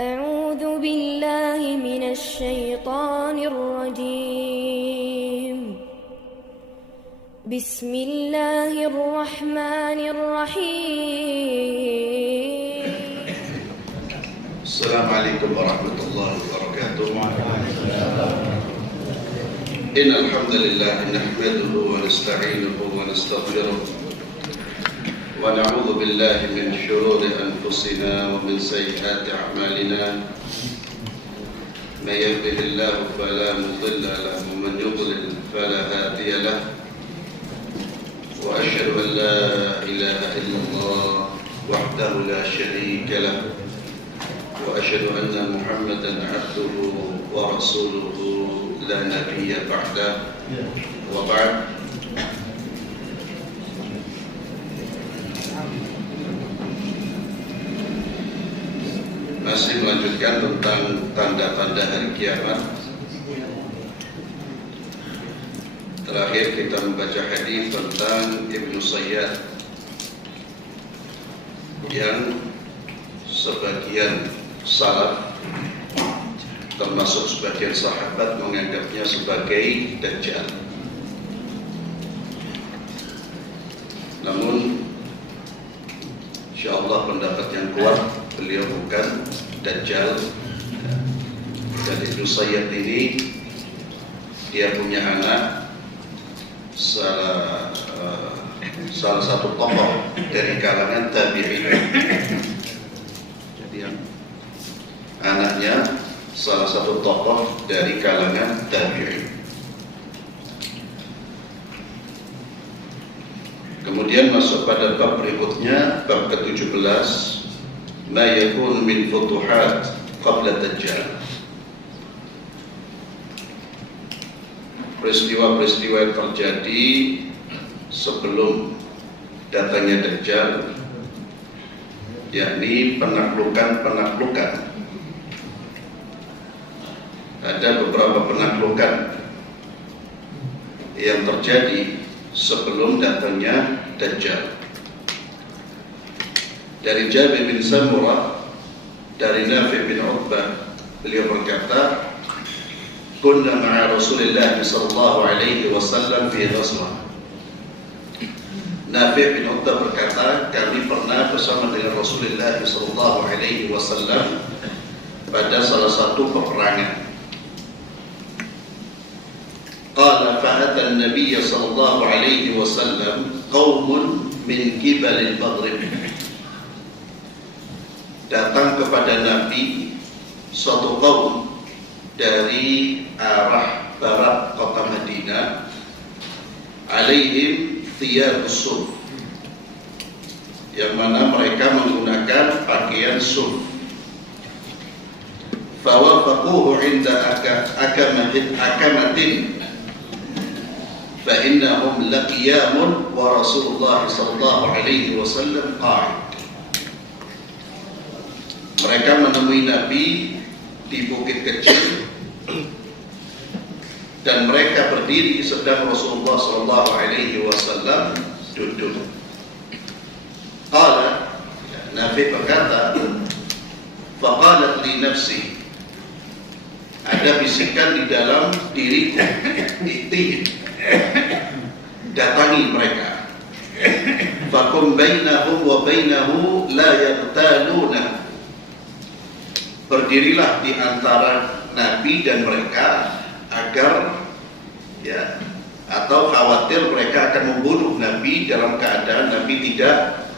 أعوذ بالله من الشيطان الرجيم. بسم الله الرحمن الرحيم. السلام عليكم ورحمة الله وبركاته. إن الحمد لله نحمده ونستعينه ونستغفره ونعوذ بالله من شرور أنفسنا ومن سيئات أعمالنا. من يهده الله فلا مضل له ومن يضلل فلا هادي له. وأشهد أن لا إله إلا الله وحده لا شريك له. وأشهد أن محمدا عبده ورسوله لا نبي بعده. وبعد، masih melanjutkan tentang tanda-tanda hari kiamat. Terakhir kita membaca hadis tentang Ibnu Sayyad yang sebagian salaf termasuk sebagian sahabat menganggapnya sebagai Dajjal. Namun insyaallah pendapat yang kuat, beliau bukan Dajjal. Dan Ibnu Sayyad ini dia punya anak, salah satu tokoh dari kalangan tabi'in. Jadi anaknya salah satu tokoh dari kalangan tabi'in. Kemudian masuk pada bab berikutnya, bab ke-17, ma yakun min futuhat qabla Dajjal. Peristiwa-peristiwa yang terjadi sebelum datangnya Dajjal, yakni penaklukan-penaklukan. Ada beberapa penaklukan yang terjadi sebelum datangnya Dajjal. Dari Jabir bin Samurah, dari Nafi' bin Uqbah, beliau berkata, kunna ma'a Rasulillah sallallahu alaihi wasallam fi ghazwah. Nafi' bin Uqbah berkata, kami pernah bersama dengan Rasulullah sallallahu alaihi wasallam pada salah satu peperangan. Qala fa'ata an-nabiy sallallahu alaihi wasallam qaumun min qibal al-maghrib. Datang kepada Nabi suatu kaum dari arah barat kota Madinah, alaihim thiyabus suf, yang mana mereka menggunakan pakaian suf. Fawafaquhu inda akamatin fa innahum laqiyamun wa Rasulullah sallallahu alaihi wasallam qa'id. Mereka menemui Nabi di bukit kecil dan mereka berdiri sedang Rasulullah sallallahu alaihi wasallam duduk. Qala, Nabi berkata, faqalat li nafsi, ada bisikan di dalam diriku, itihim, datangi mereka. Fakum bainahum wa bainahu la yaqtaluna, berdirilah di antara Nabi dan mereka agar atau khawatir mereka akan membunuh Nabi dalam keadaan Nabi tidak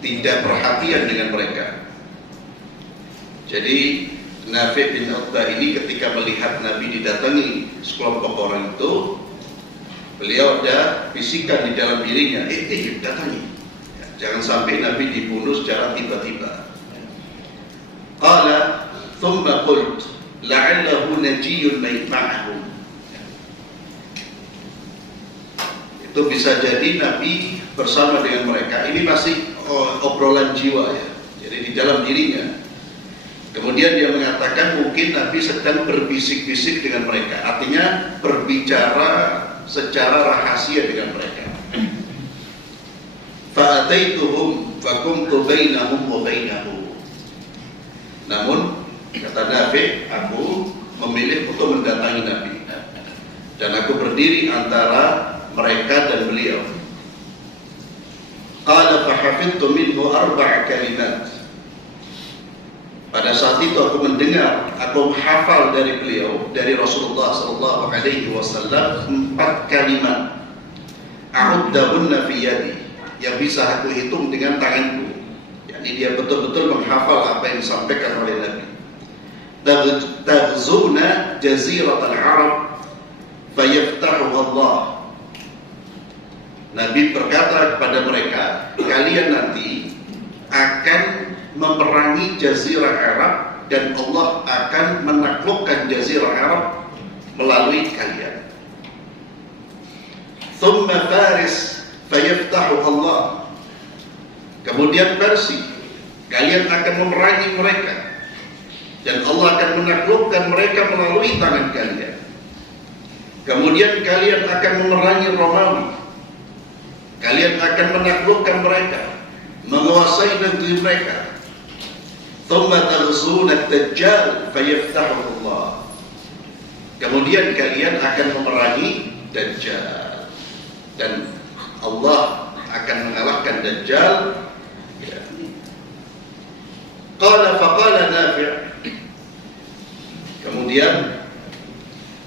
tidak perhatian dengan mereka. Jadi Nafi' bin Uqbah ini ketika melihat Nabi didatangi sekelompok orang itu, beliau ada bisikan di dalam dirinya, datangi, jangan sampai Nabi dibunuh secara tiba-tiba. Qala thumma qult la'allahu najiyyun ma'ahum. Itu bisa jadi Nabi bersama dengan mereka. Ini masih obrolan jiwa ya. Jadi di dalam dirinya. Kemudian dia mengatakan mungkin Nabi sedang berbisik-bisik dengan mereka. Artinya berbicara secara rahasia dengan mereka. Fa'ataituhum fakuntu bainahum wa bainahu. Namun kata Nafi, aku memilih untuk mendatangi Nabi dan aku berdiri antara mereka dan beliau. Qala fahafidtu minhu 4 kalimat. Pada saat itu aku mendengar, aku hafal dari beliau, dari Rasulullah sallallahu alaihi wasallam 4 kalimat. A'uddahunna fi yadi, yang bisa aku hitung dengan tanganku. Yani dia betul-betul menghafal apa yang disampaikan oleh Nabi. Taghzuna jaziratal Arab fayaftahu Allah. Nabi berkata kepada mereka, kalian nanti akan memerangi Jazirah Arab dan Allah akan menaklukkan Jazirah Arab melalui kalian. Thumma Faris fayaftahu Allah. Kemudian Persia, kalian akan memerangi mereka dan Allah akan menaklukkan mereka melalui tangan kalian. Kemudian kalian akan memerangi Romawi, kalian akan menaklukkan mereka, menguasai negeri mereka. Thumma taghzuna ad-Dajjal fayaftahu Allah. Kemudian kalian akan memerangi Dajjal dan Allah akan mengalahkan Dajjal. Qala faqala Nafi'. Kemudian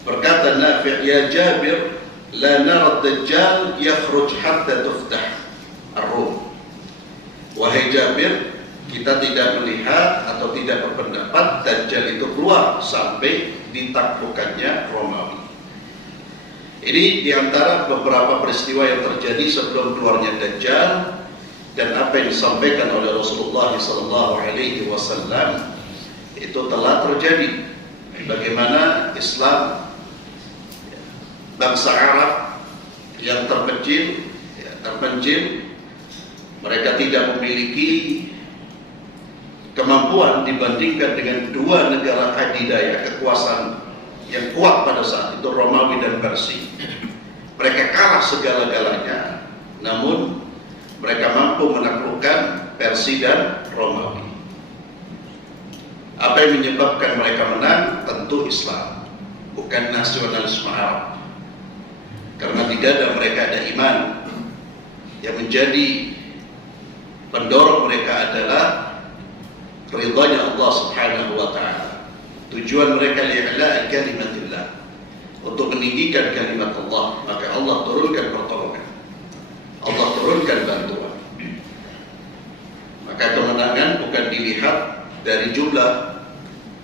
berkata Nafi', ya Jabir, la nara ad-Dajjal yakhruj hatta tuftah ar-Rum. Wahai Jabir, kita tidak melihat atau tidak berpendapat Dajjal itu keluar sampai ditaklukkannya Romawi. Ini diantara beberapa peristiwa yang terjadi sebelum keluarnya Dajjal dan apa yang disampaikan oleh Rasulullah SAW itu telah terjadi. Bagaimana Islam, bangsa Arab yang terpencil, mereka tidak memiliki kemampuan dibandingkan dengan 2 negara adidaya kekuasaan yang kuat pada saat itu, Romawi dan Persia. Mereka kalah segala-galanya, namun mereka mampu menaklukkan Persia dan Romawi. Apa yang menyebabkan mereka menang? Tentu Islam, bukan nasionalisme Arab. Karena di dada mereka ada iman. Yang menjadi pendorong mereka adalah ridhanya Allah Subhanahu wa ta'ala. Tujuan mereka li'a'la kalimatillah, untuk meninggikan kalimat Allah. Maka Allah turunkan pertolongan, Allah turunkan bantuan. Maka kemenangan bukan dilihat dari jumlah,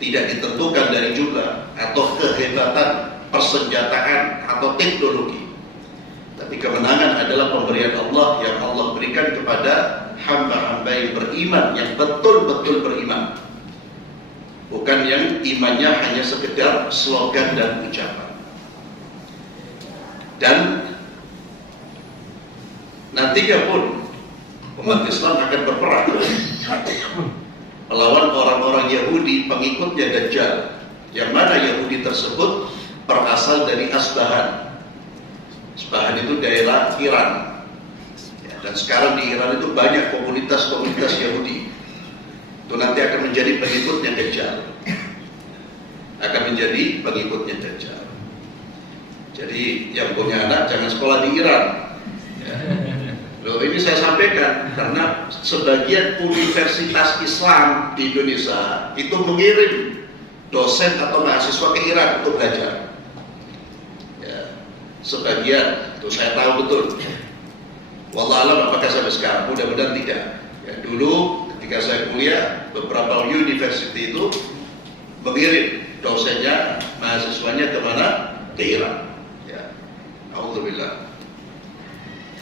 tidak ditentukan dari jumlah atau kehebatan persenjataan atau teknologi, tapi kemenangan adalah pemberian Allah yang Allah berikan kepada hamba-hamba yang beriman, yang betul-betul beriman, bukan yang imannya hanya sekedar slogan dan ucapan. Dan nantinya pun umat Islam akan berperang melawan orang-orang Yahudi pengikutnya Dajjal, yang mana Yahudi tersebut berasal dari Asbahan. Asbahan itu daerah Iran. Dan sekarang di Iran itu banyak komunitas-komunitas Yahudi. Itu nanti akan menjadi pengikutnya Dajjal. Akan menjadi pengikutnya Dajjal. Jadi yang punya anak jangan sekolah di Iran. Ya. Loh, ini saya sampaikan karena sebagian universitas Islam di Indonesia itu mengirim dosen atau mahasiswa ke Iran untuk belajar. Ya, sebagian, itu saya tahu betul. Wallahualam apakah sampai sekarang, mudah-mudahan tidak. Ya, dulu ketika saya kuliah, beberapa university itu mengirim dosennya, mahasiswanya kemana? Ke Iran. Ya, alhamdulillah.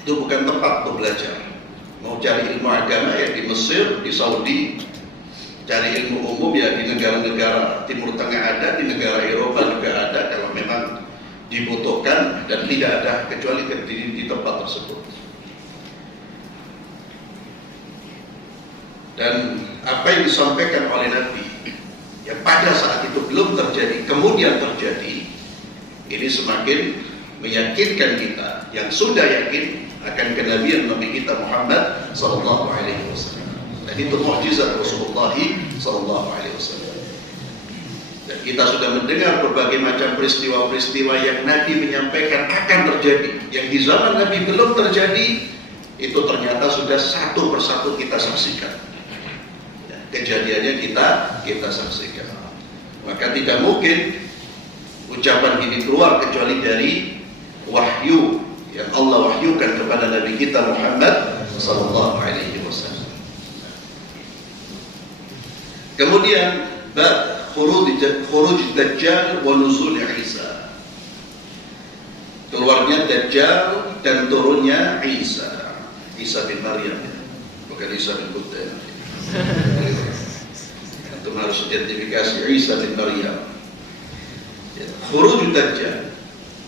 Itu bukan tempat untuk belajar. Mau cari ilmu agama ya di Mesir, di Saudi. Cari ilmu umum ya di negara-negara Timur Tengah ada, di negara Eropa juga ada kalau memang dibutuhkan, dan tidak ada kecuali di tempat tersebut. Dan apa yang disampaikan oleh Nabi yang pada saat itu belum terjadi, kemudian terjadi, ini semakin meyakinkan kita yang sudah yakin akan kenabian Nabi kita Muhammad sallallahu alaihi wasallam. Dan itu mukjizat Rasulullah sallallahu alaihi wasallam. Dan kita sudah mendengar berbagai macam peristiwa-peristiwa yang Nabi menyampaikan akan terjadi, yang di zaman Nabi belum terjadi, itu ternyata sudah satu persatu kita saksikan. Ya, kejadiannya kita saksikan. Maka tidak mungkin ucapan ini keluar kecuali dari wahyu yang Allah wahyukan kepada Nabi kita Muhammad sallallahu alaihi wasallam. Kemudian khuruj Dajjal wa nuzul Isa. Keluarnya Dajjal dan turunnya Isa. Isa bin Maryam, bukan Isa bin Buddha. Antum harus identifikasi Isa bin Maryam. Khuruj Dajjal,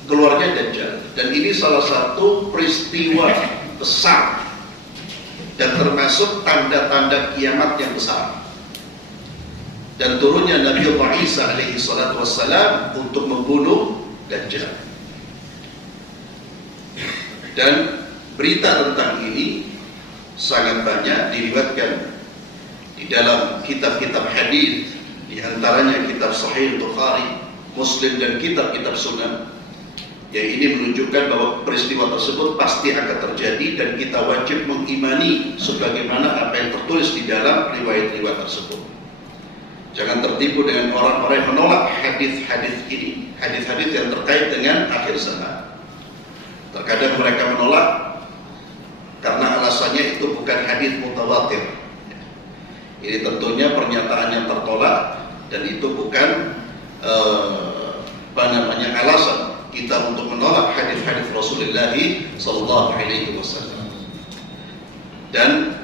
keluarnya Dajjal, dan ini salah satu peristiwa besar dan termasuk tanda-tanda kiamat yang besar. Dan turunnya Nabi Allah Isa alaihi salatu wassalam untuk membunuh Dajjal. Dan berita tentang ini sangat banyak diriwayatkan di dalam kitab-kitab hadis, di antaranya kitab Sahih Bukhari, Muslim, dan kitab-kitab Sunan, yang ini menunjukkan bahwa peristiwa tersebut pasti akan terjadi dan kita wajib mengimani sebagaimana apa yang tertulis di dalam riwayat-riwayat tersebut. Jangan tertipu dengan orang-orang yang menolak hadis-hadis ini, hadis-hadis yang terkait dengan akhir zaman. Terkadang mereka menolak karena alasannya itu bukan hadis mutawatir. Ini tentunya pernyataan yang tertolak, dan itu bukan alasan kita untuk menolak hadis-hadis Rasulullah sallallahu alaihi wasallam. Dan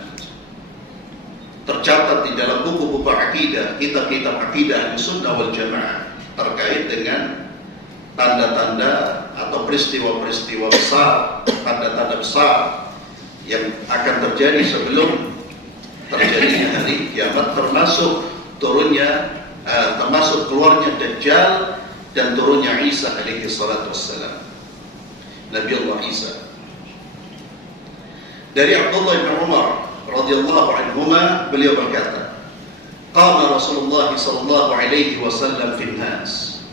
tercatat di dalam buku-buku akidah, kitab-kitab akidah Ahlussunnah wal Jamaah terkait dengan tanda-tanda atau peristiwa-peristiwa besar, tanda-tanda besar yang akan terjadi sebelum terjadinya hari kiamat, termasuk keluarnya Dajjal dan turunnya Isa alaihi salatu wassalam, Nabi Allah Isa. Dari Abdullah bin Umar radhiyallahu anhuma, beliau berkata, qama Rasulullah sallallahu alaihi wasallam fil nas.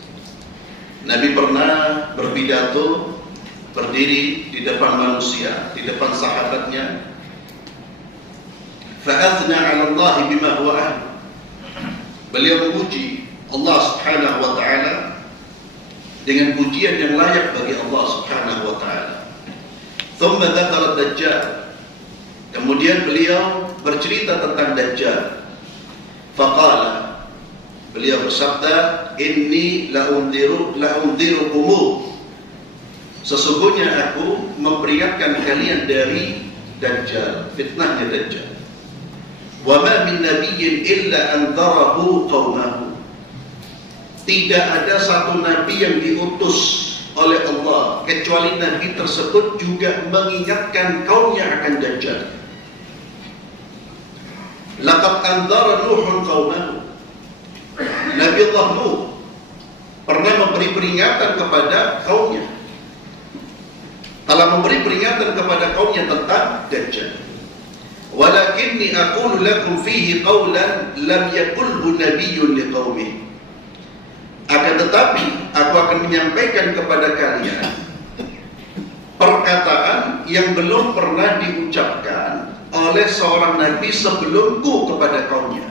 Nabi pernah berpidato, berdiri di depan manusia, di depan sahabatnya. Fa'athna 'ala Allah bima huwa ahli. Beliau memuji Allah Subhanahu wa taala dengan pujian yang layak bagi Allah Subhanahu wa taala. Thumma dzakara Dajjal. Kemudian beliau bercerita tentang Dajjal. Faqala, beliau bersabda, inni la'undhirukum. Sesungguhnya aku memperingatkan kalian dari Dajjal, fitnahnya Dajjal. Wa ma min nabiyyin illa anzarahu qaumahu. Tidak ada satu nabi yang diutus oleh Allah kecuali nabi tersebut juga mengingatkan kaumnya akan Dajjal. Laqad anzara Nuhun qaumahu. Nabi Allah Nuh pernah memberi peringatan kepada kaumnya. Telah memberi peringatan kepada kaumnya tentang Dajjal. Walakinni aqulu lakum fihi qawlan lam yaqulhu nabiyyun liqaumihi. Akan tetapi aku akan menyampaikan kepada kalian perkataan yang belum pernah diucapkan oleh seorang nabi sebelumku kepada kaumnya.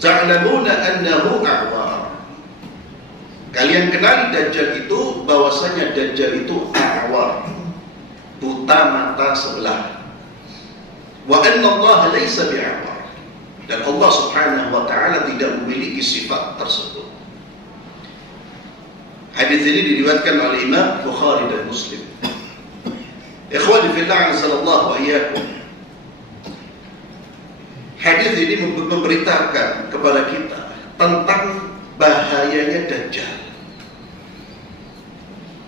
Ta'lamuna annahu a'war. Kalian kenali Dajjal itu, bahwasanya Dajjal itu a'war, buta mata sebelah. Wa anna Allah laysa bi'awar. Dan Allah Subhanahu wa taala tidak memiliki sifat tersebut. Hadis ini diriwayatkan oleh Imam Bukhari dan Muslim. Ikhwani fillah, azallahu wa iyyakum. Hadis ini memberitakan kepada kita tentang bahayanya Dajjal.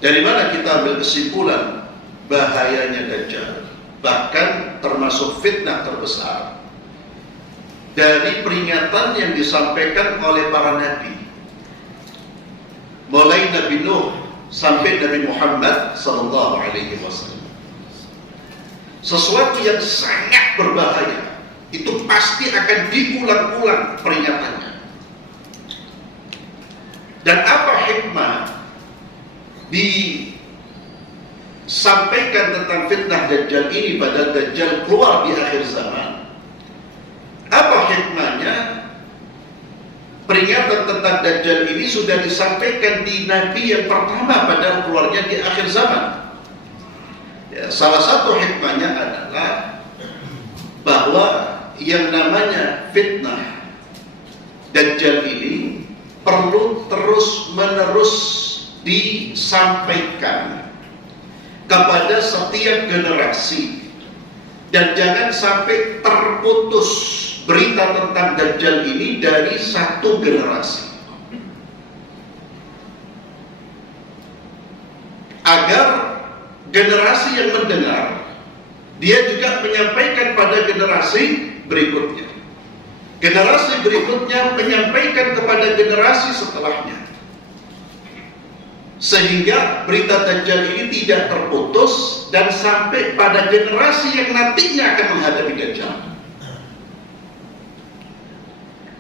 Dari mana kita ambil kesimpulan bahayanya Dajjal? Bahkan termasuk fitnah terbesar dari peringatan yang disampaikan oleh para nabi, mulai Nabi Nuh sampai Nabi Muhammad sallallahu alaihi wasallam. sesuatu yang sangat berbahaya, itu pasti akan diulang-ulang peringatannya. Dan apa hikmah disampaikan tentang fitnah Dajjal ini pada Dajjal keluar di akhir zaman? Apa hikmahnya? Peringatan tentang Dajjal ini sudah disampaikan di Nabi yang pertama pada keluarnya di akhir zaman. Ya, salah satu hikmahnya adalah bahwa yang namanya fitnah Dajjal ini perlu terus-menerus disampaikan kepada setiap generasi, dan jangan sampai terputus berita tentang Dajjal ini dari satu generasi, agar generasi yang mendengar dia juga menyampaikan pada generasi berikutnya, generasi berikutnya menyampaikan kepada generasi setelahnya, sehingga berita Dajjal ini tidak terputus dan sampai pada generasi yang nantinya akan menghadapi Dajjal.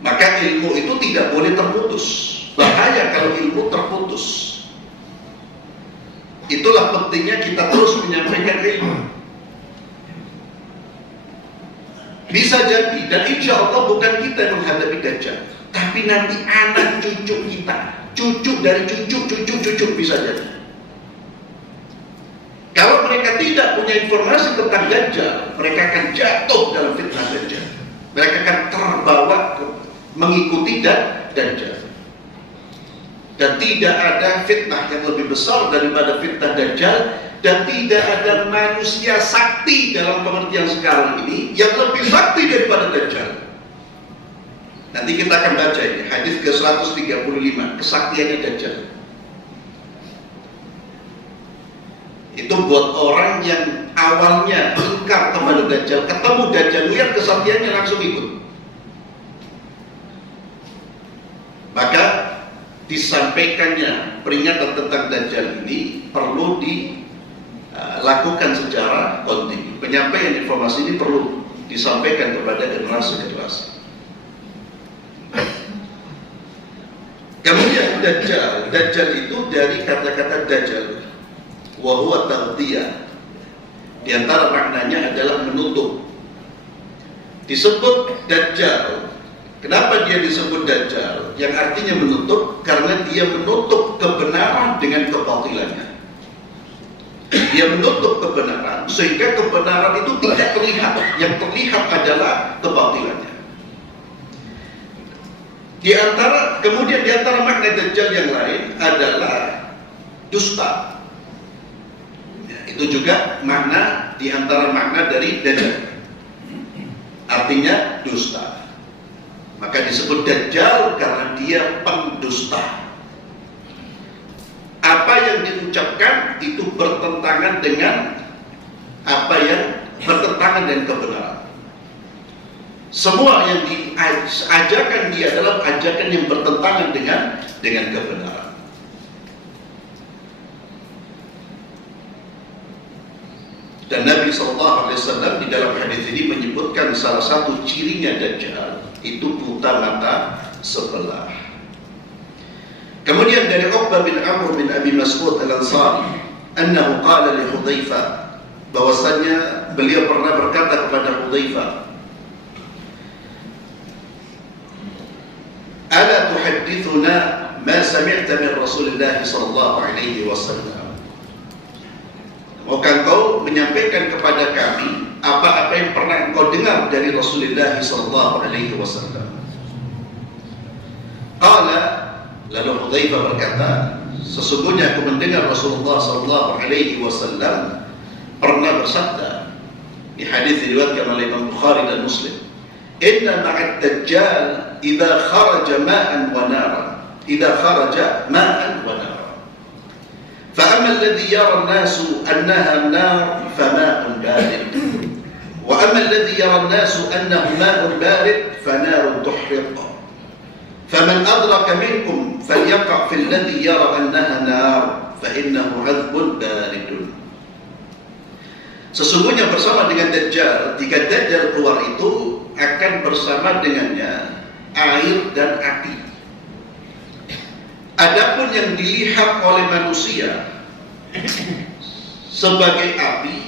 Maka ilmu itu tidak boleh terputus. Bahaya kalau ilmu terputus. Itulah pentingnya kita terus menyampaikan ilmu. Bisa jadi, dan insya Allah bukan kita yang menghadapi Dajjal, tapi nanti anak cucu kita, cucu dari cucu bisa jadi. Kalau mereka tidak punya informasi tentang Dajjal, mereka akan jatuh dalam fitnah Dajjal. Mereka akan terbawa mengikuti Dajjal. Dan tidak ada fitnah yang lebih besar daripada fitnah Dajjal, dan tidak ada manusia sakti dalam pengertian sekarang ini yang lebih sakti daripada Dajjal. Nanti kita akan baca ini hadis ke-135, kesaktiannya Dajjal. Itu buat orang yang awalnya ingkar kepada Dajjal, ketemu Dajjal lihat kesaktiannya langsung ikut. Maka disampaikannya peringatan tentang Dajjal ini perlu dilakukan secara kontinu. Penyampaian informasi ini perlu disampaikan kepada generasi-generasi. Kemudian Dajjal itu dari kata-kata Dajjal, wa huwa taghdiyah. Di antara maknanya adalah menutup. Disebut Dajjal. Kenapa dia disebut Dajjal? Yang artinya menutup, karena dia menutup kebenaran dengan kebatilannya. Dia menutup kebenaran sehingga kebenaran itu tidak terlihat. Yang terlihat adalah kebatilannya. Kemudian di antara makna Dajjal yang lain adalah dusta. Ya, itu juga makna di antara makna dari Dajjal. Artinya dusta. Maka disebut Dajjal karena dia pendusta. Apa yang diucapkan itu bertentangan dengan apa yang bertentangan dengan kebenaran. Semua yang diajarkan dia adalah ajakan yang bertentangan dengan kebenaran. Dan Nabi SAW di dalam hadis ini menyebutkan salah satu cirinya Dajjal itu buta mata sebelah. Kemudian dari Uqbah bin Amr bin Abi Mas'ud Al-Ansari, annahu qala li Hudzaifah, bahwasanya beliau pernah berkata kepada Hudzaifah, ala tuhaddithuna ma sami'ta min Rasulillah sallallahu alaihi wasallam. Maukah engkau menyampaikan kepada kami apa-apa yang pernah engkau dengar dari Rasulullah sallallahu alaihi wasallam? Qala, lalu Hudzaifah berkata, sesungguhnya aku mendengar Rasulullah sallallahu alaihi wasallam pernah bersabda di hadis diriwayatkan oleh Imam Bukhari dan Muslim, inna ma'ad dajjal idza kharaja ma'an wa naran, idza kharaja ma'an wa naran. فأما الذي يرى الناس أنها النار فماء بارد وأما الذي يرى الناس أنه ماء بارد فنار تحرق فمن أدرك منكم فليقع في الذي يرى أنها نار فإنه عذب بارد. Sesungguhnya bersama dengan Dajjal, jika Dajjal keluar itu akan bersama dengannya air dan api. Adapun yang dilihat oleh manusia sebagai api,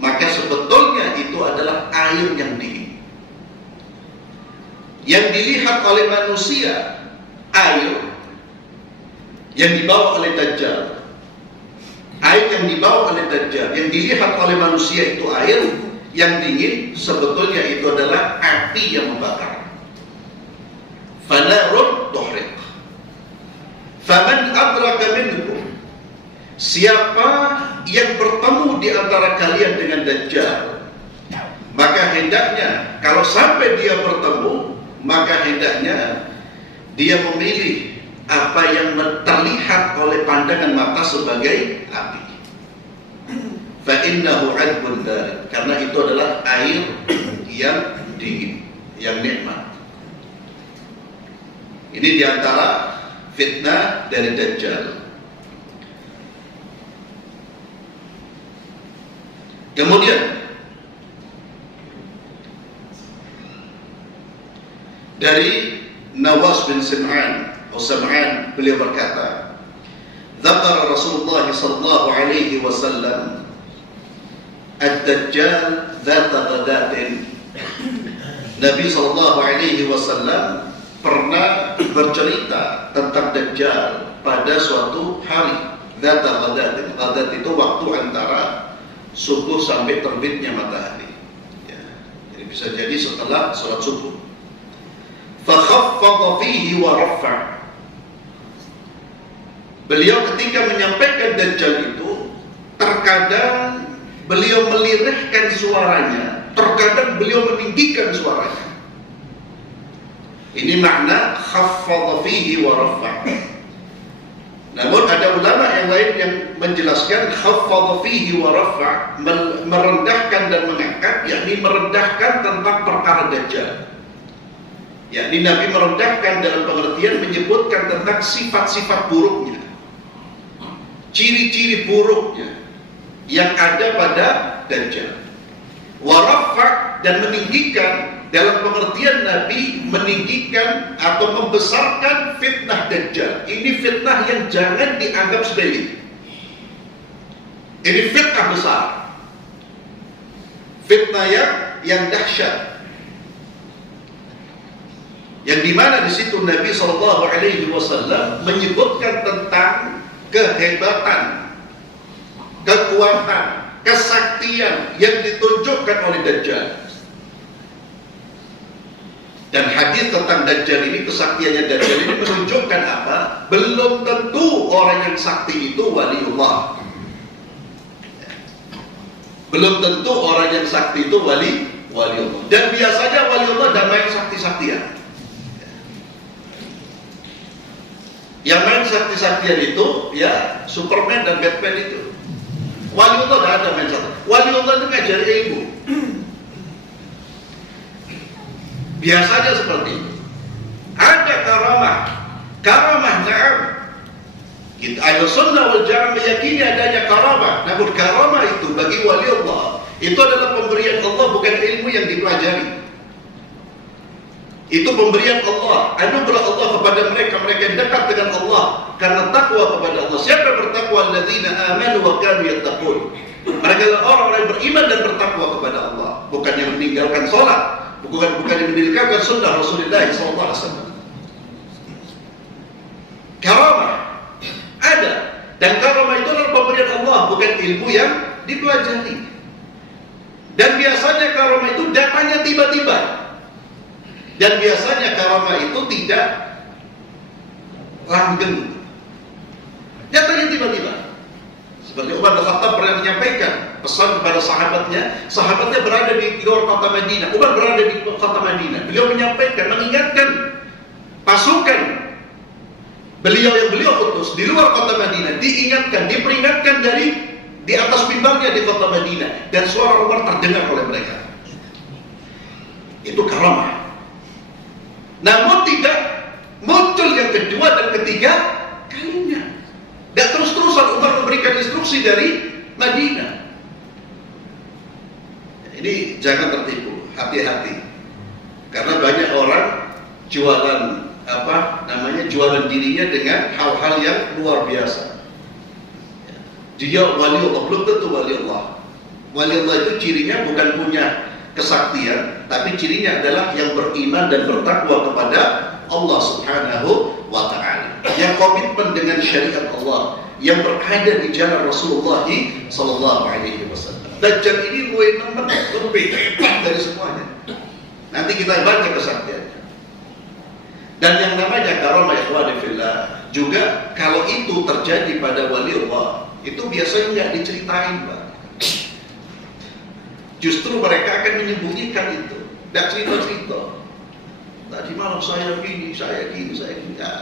maka sebetulnya itu adalah air yang dingin. Yang dilihat oleh manusia air yang dibawa oleh Dajjal, air yang dibawa oleh Dajjal, yang dilihat oleh manusia itu air yang dingin, sebetulnya itu adalah api yang membakar. Fanarun tuhriq. Faman adraka minkum, siapa yang bertemu di antara kalian dengan Dajjal, maka hendaknya kalau sampai dia bertemu, maka hendaknya dia memilih apa yang terlihat oleh pandangan mata sebagai api. Fa innahu 'adbun dar, karena itu adalah air yang dingin, yang nikmat. Ini diantara fitnah dari Dajjal. Kemudian dari Nawas bin Sam'an, beliau berkata, "Dzakara Rasulullah sallallahu alaihi wasallam ad-Dajjal dzata ghadatin." Nabi sallallahu alaihi wasallam pernah bercerita tentang Dajjal pada suatu hari. Dzata ghadatin. Ghadat itu waktu antara subuh sampai terbitnya matahari. Ya. Jadi bisa jadi setelah sholat subuh. Fakhaffadha fihi wa rafa'. Beliau ketika menyampaikan Dajjal itu, terkadang beliau melirihkan suaranya, terkadang beliau meninggikan suaranya. Ini makna khaffadha fihi wa rafa'. Namun ada ulama yang lain yang menjelaskan khaffadha fihi wa rafa', merendahkan dan mengangkat, yakni merendahkan tentang perkara Dajjal. Yakni Nabi merendahkan dalam pengertian menyebutkan tentang sifat-sifat buruknya, ciri-ciri buruknya yang ada pada Dajjal. Wa rafa' dan meninggikan dalam pengertian Nabi meninggikan atau membesarkan fitnah Dajjal. Ini fitnah yang jangan dianggap sepele. Ini fitnah besar, fitnah yang dahsyat, yang dimana di situ Nabi SAW menyebutkan tentang kehebatan, kekuatan, kesaktian yang ditunjukkan oleh Dajjal. Dan hadis tentang Dajjal ini, kesaktiannya Dajjal ini menunjukkan apa? Belum tentu orang yang sakti itu waliullah. Belum tentu orang yang sakti itu waliullah. Dan biasanya waliullah dan main sakti-saktian. Yang main sakti-saktian itu ya Superman dan Batman itu. Waliullah tidak ada main sakti. Waliullah itu ngajari ilmu. Biasanya seperti itu. Ada karamah na'am. Kita ahlu sunnah wal jamaah meyakini adanya karamah. Namun karamah itu bagi waliullah itu adalah pemberian Allah, bukan ilmu yang dipelajari. Itu pemberian Allah, anugerah Allah kepada mereka yang dekat dengan Allah karena takwa kepada Allah. Siapa yang bertakwa? Alladzina amanu wa kanu yattaqun. Mereka adalah orang-orang yang beriman dan bertakwa kepada Allah, bukan yang meninggalkan sholat, bukan yang meninggalkan sunnah Rasulullah SAW. Karamah ada, dan karamah itu adalah pemberian Allah, bukan ilmu yang dipelajari. Dan biasanya karamah itu datangnya tiba-tiba. Dan biasanya karamah itu tidak langgeng, datangnya tiba-tiba. Seperti Umar bin Khattab pernah menyampaikan pesan kepada sahabatnya berada di luar kota Madinah. Umar berada di kota Madinah. Beliau menyampaikan, mengingatkan pasukan beliau yang beliau utus di luar kota Madinah, diingatkan, diperingatkan dari di atas mimbarnya di kota Madinah, dan suara Umar terdengar oleh mereka. Itu karamah. Namun tidak muncul yang kedua dan ketiga kalinya. Dan terus-terusan Umar memberikan instruksi dari Madinah. jangan tertipu, hati-hati. Karena banyak orang jualan jualan dirinya dengan hal-hal yang luar biasa. Dia wali Allah, belum tentu wali Allah. Wali Allah itu cirinya bukan punya kesaktian, tapi cirinya adalah yang beriman dan bertakwa kepada Allah Subhanahu wa Ta'ala, yang komitmen dengan syariat Allah, yang berada di jalan Rasulullah sallallahu alaihi wasallam. Dajjal ini lebih hebat dari semuanya. Nanti kita baca kesaktiannya. Dan yang namanya karamah ikhwani fillah juga, kalau itu terjadi pada wali Allah, itu biasanya nggak diceritain, Pak. Justru mereka akan menyembunyikan itu, tidak cerita-cerita. Tadi malam saya gini. Ya.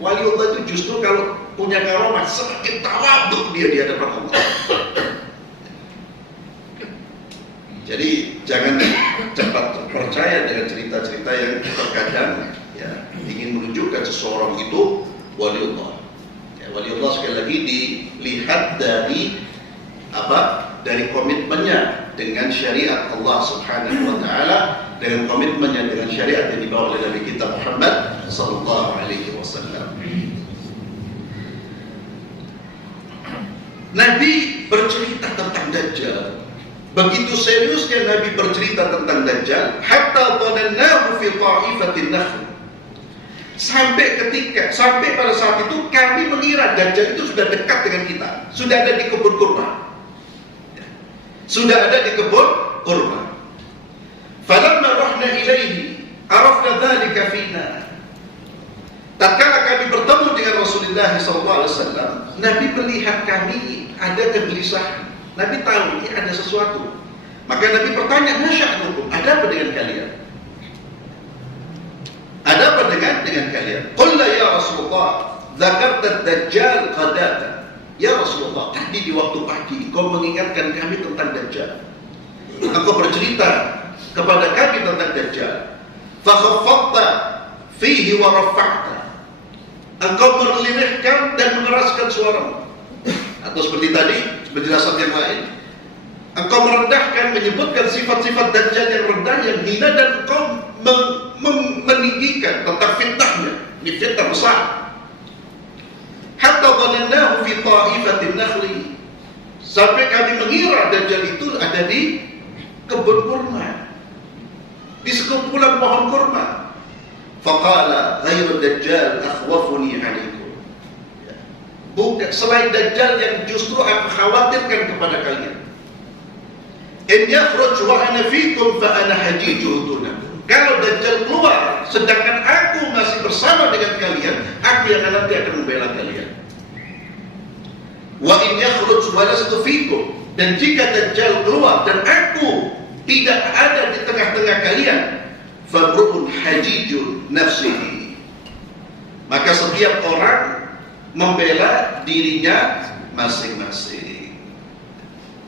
Wali Allah itu justru kalau punya karamah semakin tawaduk dia di hadapan Allah. Jadi jangan cepat percaya dengan cerita-cerita yang terkadang ya ingin menunjukkan seseorang itu wali Allah. Ya, wali Allah sekali lagi dilihat dari dari komitmennya dengan syariat Allah Subhanahu wa Ta'ala, dengan komitmennya dengan syariat yang dibawa oleh Nabi kita Muhammad sallallahu alaihi wasallam. Nabi bercerita tentang Dajjal. Begitu seriusnya Nabi bercerita tentang Dajjal, hatta dhanannahu fi ta'ifatin nakhl. Sampai pada saat itu kami mengira Dajjal itu sudah dekat dengan kita, sudah ada di kebun kurma. Sudah ada di kebun kurma. Falamma rahna ilaihi arafna dzalika fina. Tatkala kami bertemu dengan Rasulullah SAW, Nabi melihat kami ada kegelisahan. Nabi tahu ini ada sesuatu. Maka Nabi bertanya, "Masya'nukum? Ada apa dengan kalian? Ada apa dengan kalian?" Qulna ya Rasulullah, dzakarta Dajjal qadatan. Ya Rasulullah, tadi di waktu pagi engkau mengingatkan kami tentang Dajjal. Engkau bercerita kepada kami tentang Dajjal. Fa khaffadta fihi wa rafa'ta. Engkau melirihkan dan mengeraskan suaramu. Atau seperti tadi, penjelasan yang lain, engkau merendahkan, menyebutkan sifat-sifat Dajjal yang rendah, yang hina, dan engkau meninggikan tentang fitnahnya. Ini fitnah besar. Hatta dhanannahu fi ta'ifatin nakhli. Sampai kami mengira Dajjal itu ada di kebun kurma, di sekumpulan pohon kurma. Faqala ghairu Dajjal akhwafuni 'alaikum. Bukan selain Dajjal yang justru aku khawatirkan kepada kalian. In yakhruj wa ana fikum fa ana hajijuhu dunakum. Kalau Dajjal keluar sedangkan aku masih bersama dengan kalian, aku yang nanti akan membela kalian. Wa in yakhruj wa lastu fikum. Dan jika Dajjal keluar dan aku tidak ada di tengah-tengah kalian, fabru'un hajijun nafsihi. Maka setiap orang membela dirinya masing-masing.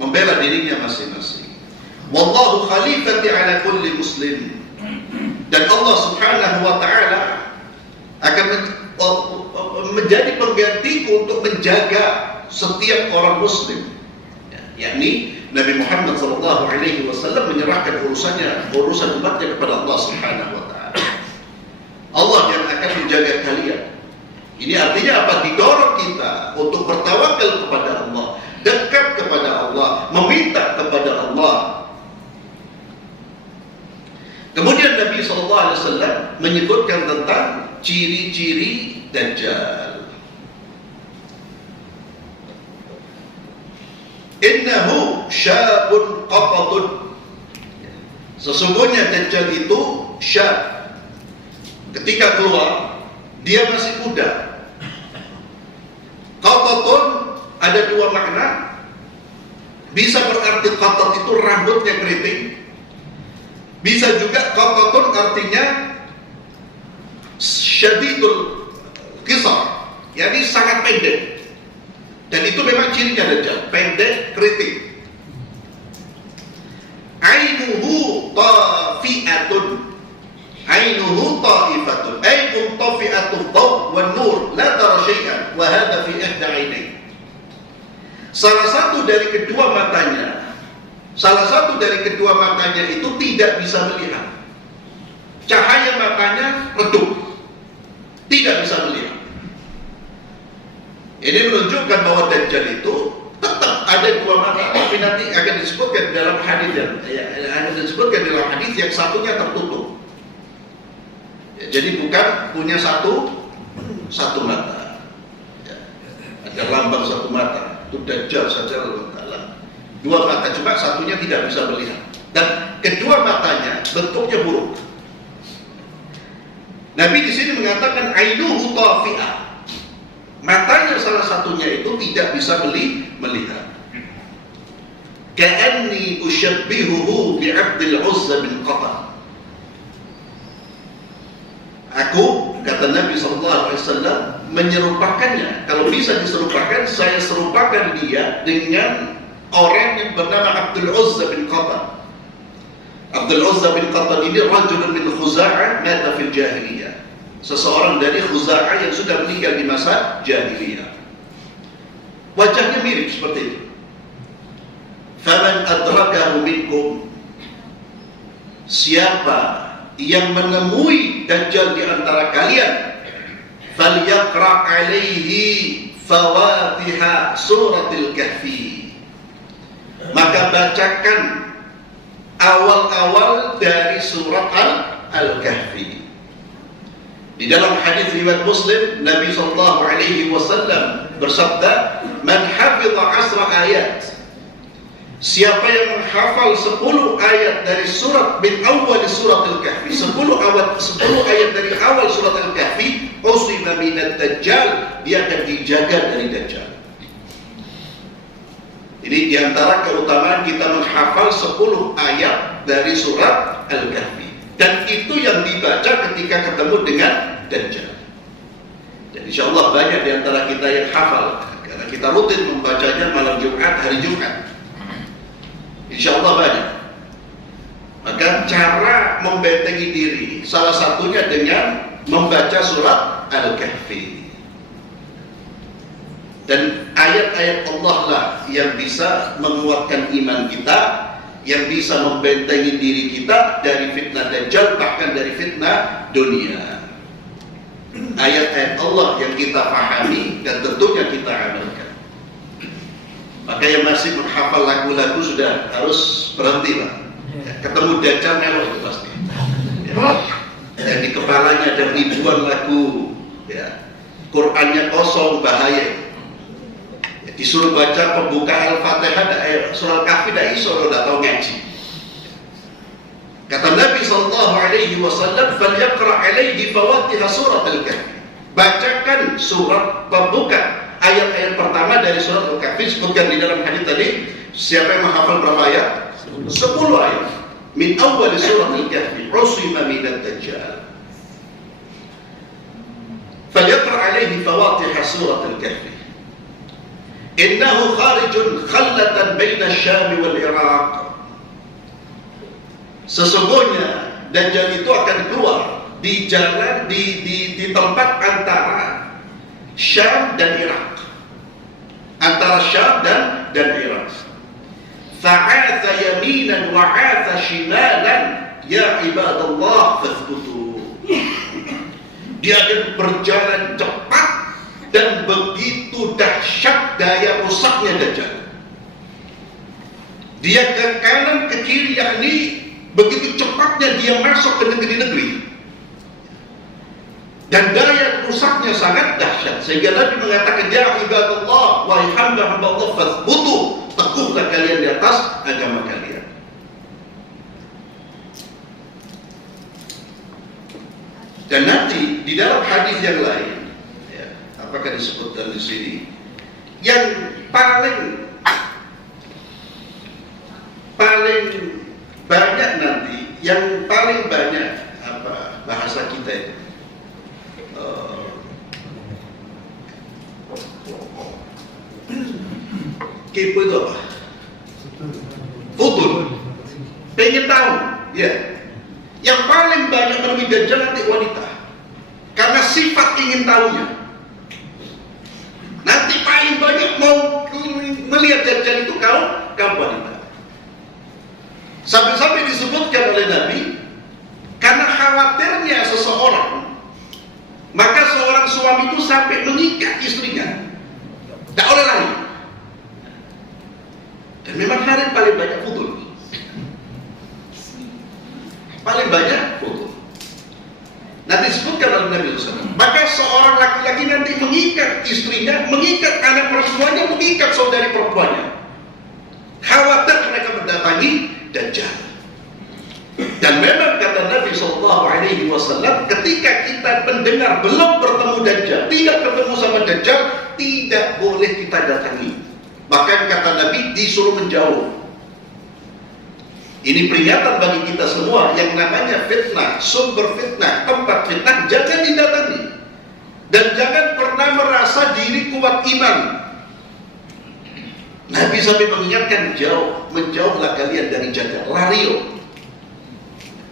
Membela dirinya masing-masing. Wallahu khalifati ala kulli muslim. Dan Allah Subhanahu wa Ta'ala akan menjadi penggantiku untuk menjaga setiap orang muslim, yakni Nabi Muhammad SAW menyerahkan urusan umatnya kepada Allah Subhanahu wa Ta'ala. Allah yang akan menjaga kalian. Ini artinya apa? Didorong kita untuk bertawakal kepada Allah, dekat kepada Allah, meminta kepada Allah. Kemudian Nabi SAW menyebutkan tentang ciri-ciri Dajjal. Innahu syabun qatatun. Sesungguhnya Dajjal itu syab. Ketika keluar, dia masih muda. Qatatun ada dua makna. Bisa berarti qatat itu rambutnya keriting. Bisa juga qatatun artinya syadidul qisar, yakni sangat pendek. Dan itu memang cirinya Dajjal, pendek, keriting. Ainuhu tafi'atun. Ainuhu ta'ifatun. Ay muntafi'atul dhaw wan nur la tara syai'an wa hadha fi ihda 'ainai. Salah satu dari kedua matanya Salah satu dari kedua matanya itu tidak bisa melihat. Cahaya matanya redup, tidak bisa melihat. Ini menunjukkan bahwa Dajjal itu tetap ada dua mata, tapi nanti akan disebutkan dalam hadis yang satunya tertutup. Ya, jadi bukan punya satu mata. Ya, ada lambang satu mata. Itu Dajjal saja dua mata, cuma satunya tidak bisa melihat. Dan kedua matanya bentuknya buruk. Nabi di sini mengatakan ainuhu tafi'ah. Matanya salah satunya itu tidak bisa melihat. Ka'anni usyabbihuhu bi'Abdil Uzza bin Qatan. Aku, kata Nabi SAW, menyerupakannya. Kalau bisa diserupakan, saya serupakan dia dengan orang yang bernama Abdul Uzza bin Qatan. Abdul Uzza bin Qatan ini rajulun min Khuza'ah mata fil jahiliyah. Seseorang dari Khuza'ah yang sudah meninggal di masa jahiliyah. Wajahnya mirip seperti itu. Faman adrakahu minkum, siapa yang menemui Dajjal di antara kalian, falyaqra' alaihi fawatiha suratil kahfi, maka bacakan awal-awal dari surat Al-Kahfi. Di dalam hadis riwayat Muslim, Nabi SAW bersabda, "Man hafidha 10 ayat." Siapa yang menghafal 10 ayat dari surat min awal surat Al-Kahfi, 10 ayat dari awal surat Al-Kahfi, usima minad Dajjal, dia akan dijaga dari Dajjal. Ini diantara keutamaan kita menghafal 10 ayat dari surat Al-Kahfi. Dan itu yang dibaca ketika ketemu dengan Dajjal. Dan insya Allah banyak diantara kita yang hafal, karena kita rutin membacanya malam Jumat, hari Jumat. Insya Allah banyak. Maka cara membentengi diri salah satunya dengan membaca surat Al-Kahfi. Dan ayat-ayat Allah lah yang bisa menguatkan iman kita, yang bisa membentengi diri kita dari fitnah Dajjal, bahkan dari fitnah dunia. Ayat-ayat Allah yang kita pahami dan tentunya kita amalkan. Maka yang masih menghafal lagu-lagu sudah harus berhenti lah. Ketemu Dajjal melo itu pasti. Ya, di kepalanya ada ribuan lagu. Ya. Qurannya kosong, bahaya. Ya, disuruh baca pembuka Al-Fatihah, surah Al-Kahfi, tidak iso, tidak tahu ngaji. Kata Nabi SAW, "Falyaqra' alaihi fawatiha surat Al-Kahfi." Bacakan surat pembuka, ayat-ayat pertama dari surat Al-Kahfi. Sebutkan di dalam hadis tadi, siapa yang menghafal berapa ayat? 10 ayat. Min awal surat Al-Kahfi, usima minad Dajjal. Falyaqra' alaihi fawatiha surat Al-Kahfi. Innahu kharijun khallatan baina Syam wal Iraq. Sesungguhnya Dajjal itu akan keluar di jalan, di tempat antara Syam dan Irak, antara Syam dan Irak. Fa'atha yaminan wa'atha shimalan, ya ibadallah fathbutu. Dia akan berjalan cepat dan begitu dahsyat daya rusaknya Dajjal. Dia ke kanan ke kiri, yakni begitu cepatnya dia masuk ke negeri-negeri. Dan daya rusaknya sangat dahsyat, sehingga Nabi mengatakan, ya ibadallah, wahai hamba-hamba Allah, fathbutu, teguhlah kalian di atas agama kalian. Dan nanti di dalam hadis yang lain, ya, apakah disebutkan di sini, yang paling banyak nanti, yang paling banyak apa bahasa kita itu, kepo itu apa? Futur. Pengen tahu, ya. Yang paling banyak menemui Dajjal nanti wanita, karena sifat ingin tahunya. Nanti paling banyak mau melihat Dajjal itu kaum wanita. Sampai-sampai disebutkan oleh Nabi, karena khawatirnya seseorang, maka seorang suami itu sampai mengikat istrinya, tak oleh lari. Dan memang hari paling banyak futul, paling banyak futul. Nanti disebutkan oleh Nabi SAW, maka seorang laki-laki nanti mengikat istrinya, mengikat anak perempuannya, mengikat saudari perempuannya, khawatir mereka mendatangi Dajjal. Dan memang kata Nabi SAW, ketika kita mendengar belum bertemu Dajjal, tidak ketemu sama Dajjal, tidak boleh kita datangi. Bahkan kata Nabi disuruh menjauh. Ini peringatan bagi kita semua, yang namanya fitnah, sumber fitnah, tempat fitnah, jangan didatangi. Dan jangan pernah merasa diri kuat iman. Nabi sampai mengingatkan, menjauhlah kalian dari Dajjal, lari,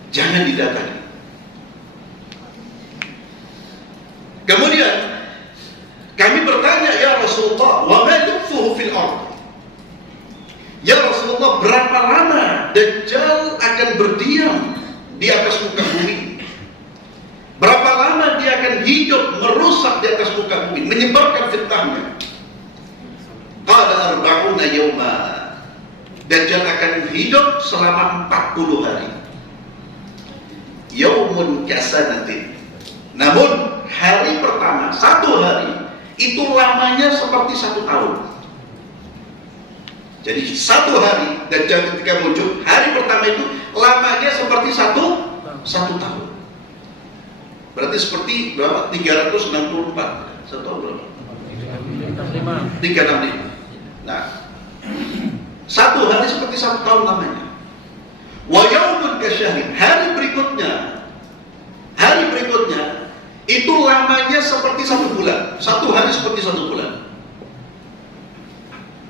jangan didatangi. Kemudian kami bertanya, ya Rasulullah, wa ma yukfuhu fil ardh? Ya Rasulullah, berapa lama Dajjal akan berdiam di atas muka bumi? Berapa lama dia akan hidup merusak di atas muka bumi, menyebarkan fitnahnya? Qala arba'una yawma. Dajjal akan hidup selama 40 hari. Yaumun kasanatin. Namun hari pertama, 1 hari, itu lamanya seperti 1 tahun. Jadi 1 hari Dajjal ketika muncul, hari pertama itu lamanya seperti 1 tahun. Berarti seperti berapa? 364. 1 tahun berapa? 365. Nah, 1 hari seperti 1 tahun lamanya. Wa yaumun kasyahrin. Hari berikutnya itu lamanya seperti 1 bulan. 1 hari seperti 1 bulan.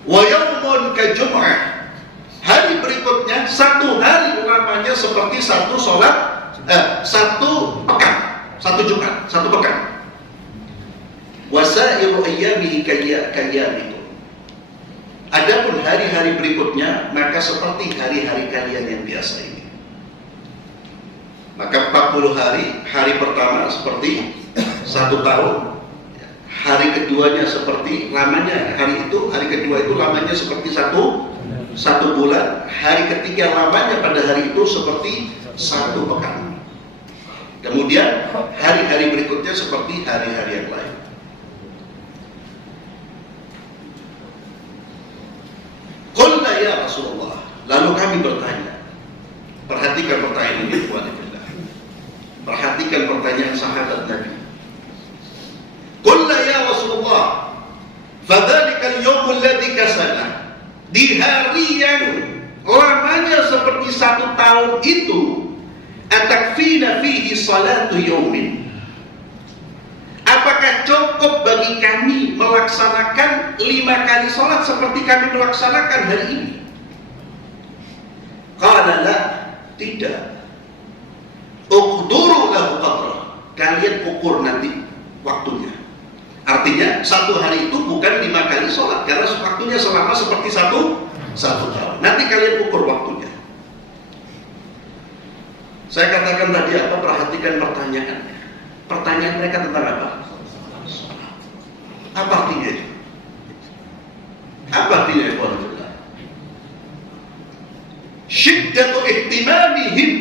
Wa yaumun kajum'ah. Hari berikutnya 1 hari lamanya seperti 1 pekan. 1 Jumat, 1 pekan. Wasairu ayyamihi kayyamikum. Adapun hari-hari berikutnya maka seperti hari-hari kalian yang biasa ini. Maka 40 hari, hari pertama seperti 1 tahun, hari keduanya seperti lamanya hari itu, hari kedua itu lamanya seperti 1 bulan, hari ketiga lamanya pada hari itu seperti 1 pekan. Kemudian hari-hari berikutnya seperti hari-hari yang lain. Qulna ya Rasulullah, lalu kami bertanya. Perhatikan pertanyaan ini, perhatikan pertanyaan sahabat Nabi. Qulna ya Rasulullah, fadzalikal yaumul ladzi kasana. Di hari yang lamanya seperti 1 tahun itu, atakfina fihi salatu yaumin. Apakah cukup bagi kami melaksanakan 5 kali sholat seperti kami melaksanakan hari ini? Qala la, tidak. Uqduru lahu qadrah. Kalian ukur nanti waktunya. Artinya 1 hari itu bukan 5 kali sholat, karena waktunya selama seperti 1 tahun. Nanti kalian ukur waktunya. Saya katakan tadi apa? Perhatikan pertanyaannya. Pertanyaan mereka tentang apa? Apa artinya itu? Apa artinya itu? Syiddatu ihtimamihim.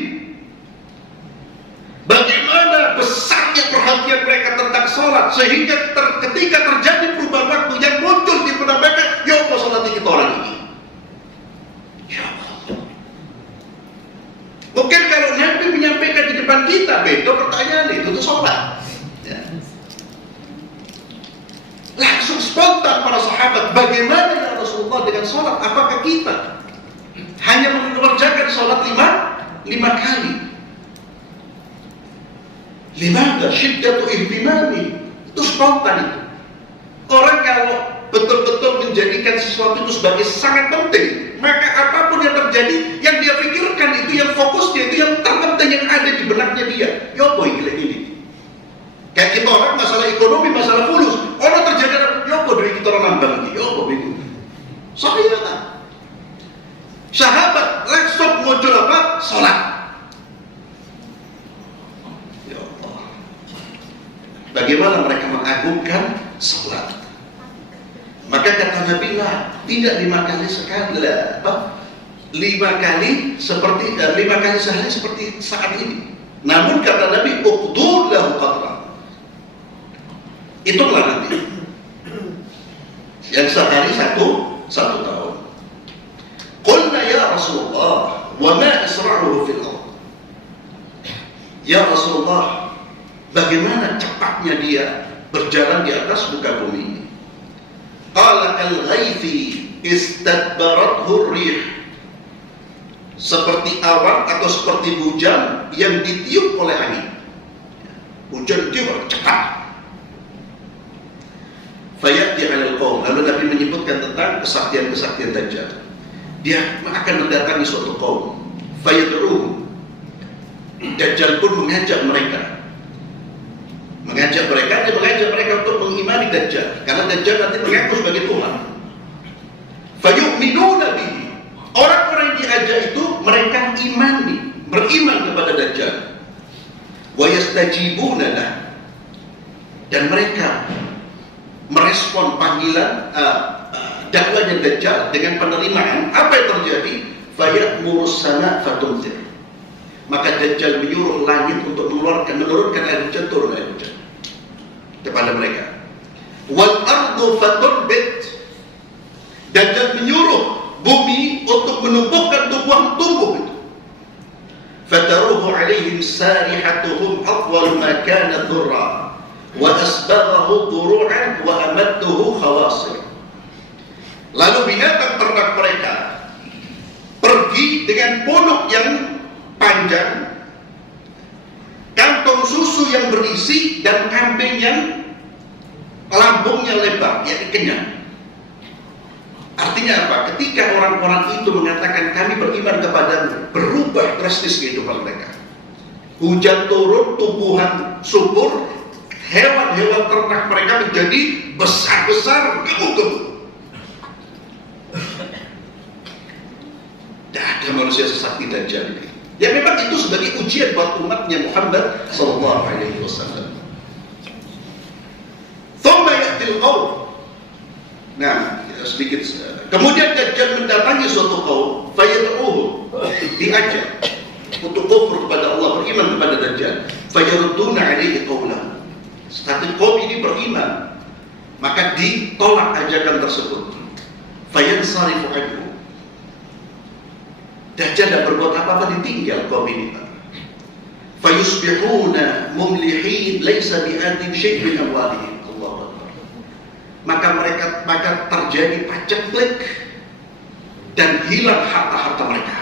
Bagaimana besarnya perhatian mereka tentang sholat, sehingga ketika terjadi perubahan waktu yang muncul di benak mereka, ya apa sholat kita orang ini? Ya Allah. Mungkin kalau Nabi menyampaikan di depan kita, beda pertanyaan itu sholat. Ya. Langsung spontan para sahabat, bagaimana ya Rasulullah dengan sholat? Apakah kita hanya mengerjakan sholat 5 kali? Limada syiddatu ihtimami. Itu spontan itu. Orang kalau betul-betul menjadikan sesuatu itu sebagai sangat penting, maka apapun yang terjadi, yang dia pikirkan itu, yang fokusnya itu, yang terpenting yang ada di benaknya dia. Yopo ini. Kayak kita orang masalah ekonomi, masalah fulus, orang terjadi yopo dari kita orang nambang ini, yopo itu. Saya sahabat langsung muncul bagaimana mereka mengagungkan salat. Maka kata Nabi lah, tidak 5 kali sekali lah, 5 kali sehari seperti saat ini. Namun kata Nabi, uqdur lahu qadra. Itulah nanti yang sehari satu tahun. Qulna ya Rasulullah, wa ma isra'uhu fil ardh. Ya Rasulullah, bagaimana cepatnya dia berjalan di atas muka bumi ini? Qala kal-ghaithi istadbarathu rih. Seperti awan atau seperti hujan yang ditiup oleh angin. Hujan tiup cepat. Fayati 'alal qaum. Lalu Nabi menyebutkan tentang kesaktian-kesaktian Dajjal. Dia akan mendatangi suatu kaum. Fayad'uhum. Dajjal pun mengajak mereka. Dia mengajak mereka untuk mengimani Dajjal, karena Dajjal nanti mengaku sebagai Tuhan. Fayu'minuna bihi. Orang-orang yang diajak itu mereka beriman kepada Dajjal. Wa yastajibuna lah. Dan mereka merespon panggilan dakwahnya Dajjal dengan penerimaan. Apa yang terjadi? Faya'murus sama fatumtir. Maka Dajjal menyuruh langit untuk menurunkan air hujan, turun air hujan kepada mereka. Wal ardu faturbit. Dajjal menyuruh bumi untuk menumbuhkan tumbuh-tumbuh itu. Fataruhu alaihim sarihatuhum atwal ma kana dhurra wa asbaghahu duru'an wa amadduhu khawasir. Lalu binatang ternak mereka pergi dengan punuk yang panjang, kantong susu yang berisi, dan kambing yang lambungnya lebar, yakni kenyang. Artinya apa? Ketika orang-orang itu mengatakan kami beriman kepadamu, berubah drastis kehidupan mereka. Hujan turun, tumbuhan subur, hewan-hewan ternak mereka menjadi besar-besar, gemuk-gemuk. Tidak ada manusia sesakti Dajjal ini. Ya memang itu sebagai ujian buat umatnya Muhammad sallallahu alaihi wasallam. Thumma ya'til qaum. Nah, sedikit. Kemudian Dajjal mendatangi suatu kaum, fayad'uhum, diajak untuk kufur kepada Allah, beriman kepada Dajjal. Fayarudduna alaihi qawlan. Satu kaum ini beriman, maka ditolak ajakan tersebut. Fayansarifu anhu. Dajjal tidak berbuat apa-apa, ditinggal kaum ini. Fayusbihuna mumlihin laisa bi'adin syai' min amwalihim. Maka terjadi paceklik dan hilang harta-harta mereka.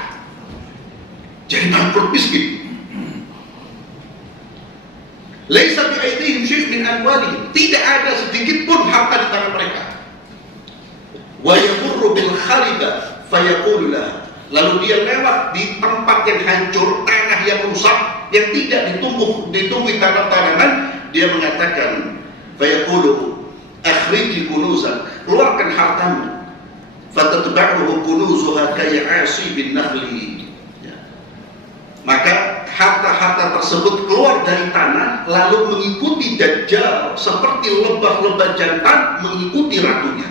Jadi bangkrut miskin. Laisa bi'aidihim syai' min amwalihim. Tidak ada sedikit pun harta di tangan mereka. Wa yamurru bil khariba fayaqulu lah. Lalu dia lewat di tempat yang hancur, tanah yang rusak, yang tidak ditumbuhi tanam-tanaman, dia mengatakan, fayaqulu akhriji kunuzak, keluarkan hartamu. Fatatba'uhu kunuzuha kay'asi bin nakhli. Maka harta-harta tersebut keluar dari tanah, lalu mengikuti Dajjal seperti lebah-lebah jantan mengikuti ratunya.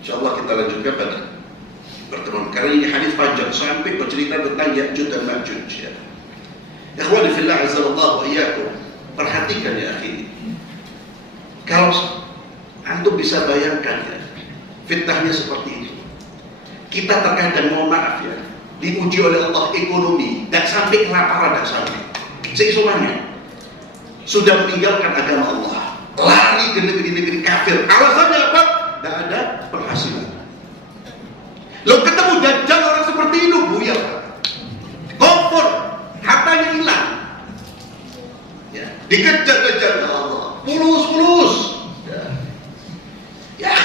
InsyaAllah kita lanjutkan pada pertemuan kali ini. Hadis panjang sampai bercerita tentang Ya'juj dan Ma'juj. Ikhwani fillah azallahu wa iyyakum, perhatikan ya akhi. Kalau antum bisa bayangkan ya, fitnahnya seperti itu. Kita terkadang, mohon maaf ya, diuji oleh Allah ekonomi, dan sampai kelaparan, dan sampai seisomannya sudah meninggalkan agama Allah, lari ke negeri-negeri kafir. Alasannya apa? Tidak ada penghasilan. Lo ketemu Dajjal orang seperti itu, buyar, kufur, hartanya hilang, ya, dikejar-kejar Allah, pulus. Ya,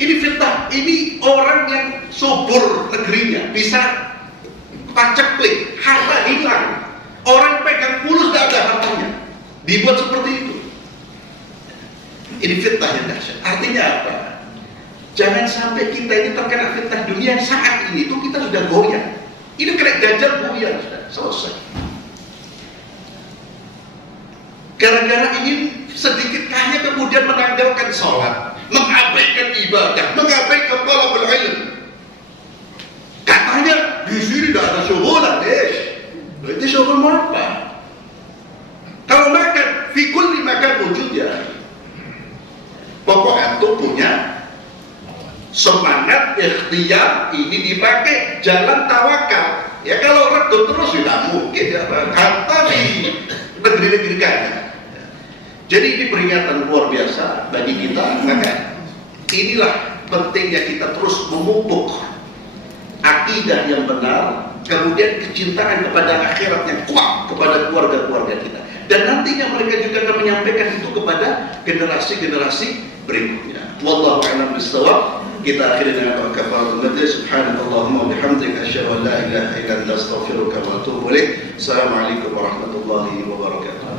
ini fitnah. Ini orang yang subur negerinya bisa paceklik, harta hilang. Orang pegang pulus tidak ada hartanya, dibuat seperti itu. Ini fitnah yang dahsyat. Artinya apa? Jangan sampai kita ini terkena fitnah dunia saat ini itu kita sudah goyah. Ini kena Dajjal goyah, sudah selesai. Gara-gara ingin sedikit kaya kemudian menanggalkan sholat, mengabaikan ibadah, mengabaikan talabul ilm. Katanya di sini tidak ada syuhulan, itu syuhul apa? Kalau makan, fi kulli makan wujudnya. Pokok antum punya semangat ikhtiar ini dipakai jalan tawakal. Ya kalau redup terus tidak mungkin ya, kata di negeri-negeri kaya. Jadi ini peringatan luar biasa bagi kita. Maka inilah pentingnya kita terus memupuk akidah yang benar, kemudian kecintaan kepada akhirat yang kuat kepada keluarga-keluarga kita. Dan nantinya mereka juga akan menyampaikan itu kepada generasi-generasi berikutnya. Wallahu a'lam bishawab. Kita akhiri dengan kafaratul majlis. Subhanallahumma wa bihamdika asyhadu an la ilaha illa anta astaghfiruka wa atubu ilaik. Assalamualaikum warahmatullahi wabarakatuh.